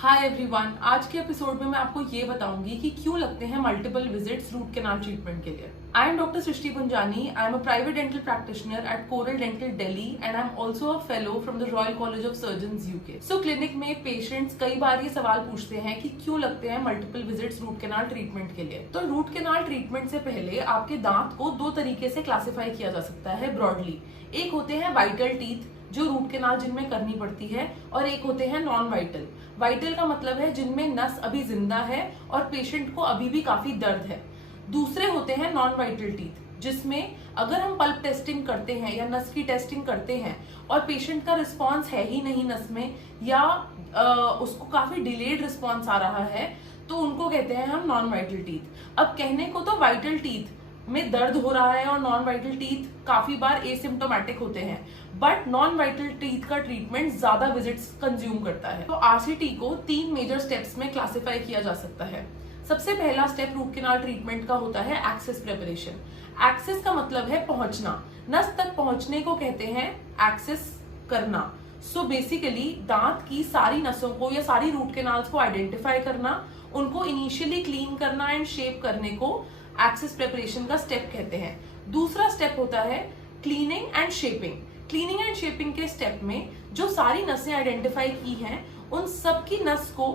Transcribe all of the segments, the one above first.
Hi everyone, आज के episode में मैं आपको ये बताऊंगी कि क्यों लगते हैं multiple visits root canal treatment के लिए। I am doctor Srishti Punjani. I am a private dental practitioner at Coral Dental Delhi and I am also a fellow from the Royal College of Surgeons UK. So clinic में patients कई बार ये सवाल पूछते हैं कि क्यों लगते हैं multiple visits root canal treatment के लिए। तो रूट कैनाल ट्रीटमेंट से पहले आपके दांत को दो तरीके से क्लासिफाई किया जा सकता है ब्रॉडली। एक होते हैं वाइटल टीथ जो रूट कैनाल जिनमें करनी पड़ती है, और एक होते हैं नॉन वाइटल। वाइटल का मतलब है जिनमें नस अभी जिंदा है और पेशेंट को अभी भी काफी दर्द है। दूसरे होते हैं नॉन वाइटल टीथ जिसमें अगर हम पल्प टेस्टिंग करते हैं या नस की टेस्टिंग करते हैं और पेशेंट का रिस्पॉन्स है ही नहीं नस में, या उसको काफी डिलेड रिस्पॉन्स आ रहा है, तो उनको कहते हैं हम नॉन वाइटल टीथ। अब कहने को तो वाइटल टीथ में दर्द हो रहा है और नॉन वाइटल टीथ काफी बार एसिम्प्टोमेटिक होते हैं, बट नॉन वाइटल टीथ का ट्रीटमेंट ज्यादा विजिट्स कंज्यूम करता है। तो आरसीटी को 3 मेजर स्टेप्स में क्लासिफाई किया जा सकता है। सबसे पहला स्टेप रूट कैनाल ट्रीटमेंट का होता है एक्सेस प्रिपरेशन। एक्सेस का मतलब है पहुंचना, नस तक पहुंचने को कहते हैं एक्सेस करना। सो बेसिकली दांत की सारी नसों को या सारी रूट कैनाल्स को आइडेंटिफाई करना, उनको इनिशियली क्लीन करना एंड शेप करने को एक्सेस प्रिपरेशन का स्टेप कहते हैं। दूसरा स्टेप होता है cleaning and shaping. Cleaning and shaping के स्टेप में जो सारी नसें आइडेंटिफाई की हैं उन सब की नस को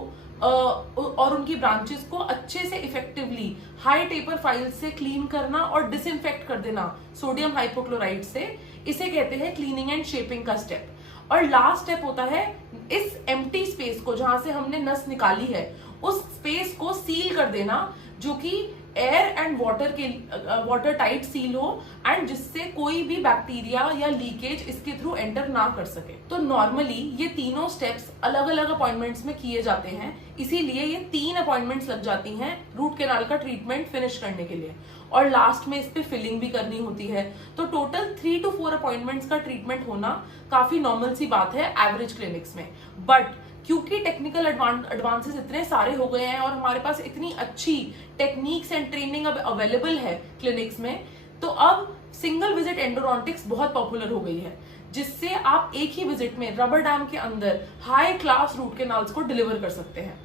और उनकी ब्रांचेस को अच्छे से इफेक्टिवली हाई टेपर फाइल से क्लीन करना और डिसइंफेक्ट कर देना सोडियम हाइपोक्लोराइड से, इसे कहते हैं क्लीनिंग एंड शेपिंग का स्टेप। और लास्ट स्टेप होता है इस एम्प्टी स्पेस को, जहां से हमने नस निकाली है उस स्पेस को सील कर देना, जो कि air and water tight seal हो एंड जिससे कोई भी बैक्टीरिया या लीकेज इसके थ्रू एंटर ना कर सके। तो नॉर्मली ये तीनों स्टेप्स अलग अलग अपॉइंटमेंट्स में किए जाते हैं, इसीलिए ये 3 अपॉइंटमेंट्स लग जाती हैं रूट कैनाल का ट्रीटमेंट फिनिश करने के लिए, और लास्ट में इस पे फिलिंग भी करनी होती है। तो टोटल 3 to 4 अपॉइंटमेंट्स का ट्रीटमेंट होना काफी नॉर्मल सी बात है एवरेज क्लिनिक्स में। बट क्योंकि टेक्निकल एडवांसेस इतने सारे हो गए हैं और हमारे पास इतनी अच्छी टेक्निक्स एंड ट्रेनिंग अब अवेलेबल है क्लिनिक्स में, तो अब सिंगल विजिट एंडोडोंटिक्स बहुत पॉपुलर हो गई है, जिससे आप एक ही विजिट में रबर डैम के अंदर हाई क्लास रूट कैनाल्स को डिलीवर कर सकते हैं।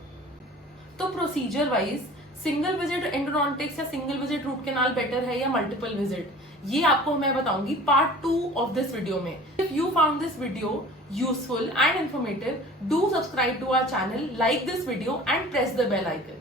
तो procedure wise single visit endodontics या single visit root canal better है या मल्टीपल विजिट, ये आपको मैं बताऊंगी पार्ट 2 ऑफ दिस वीडियो में। If you found this video useful and informative, do subscribe to our channel, like this video and press the bell icon.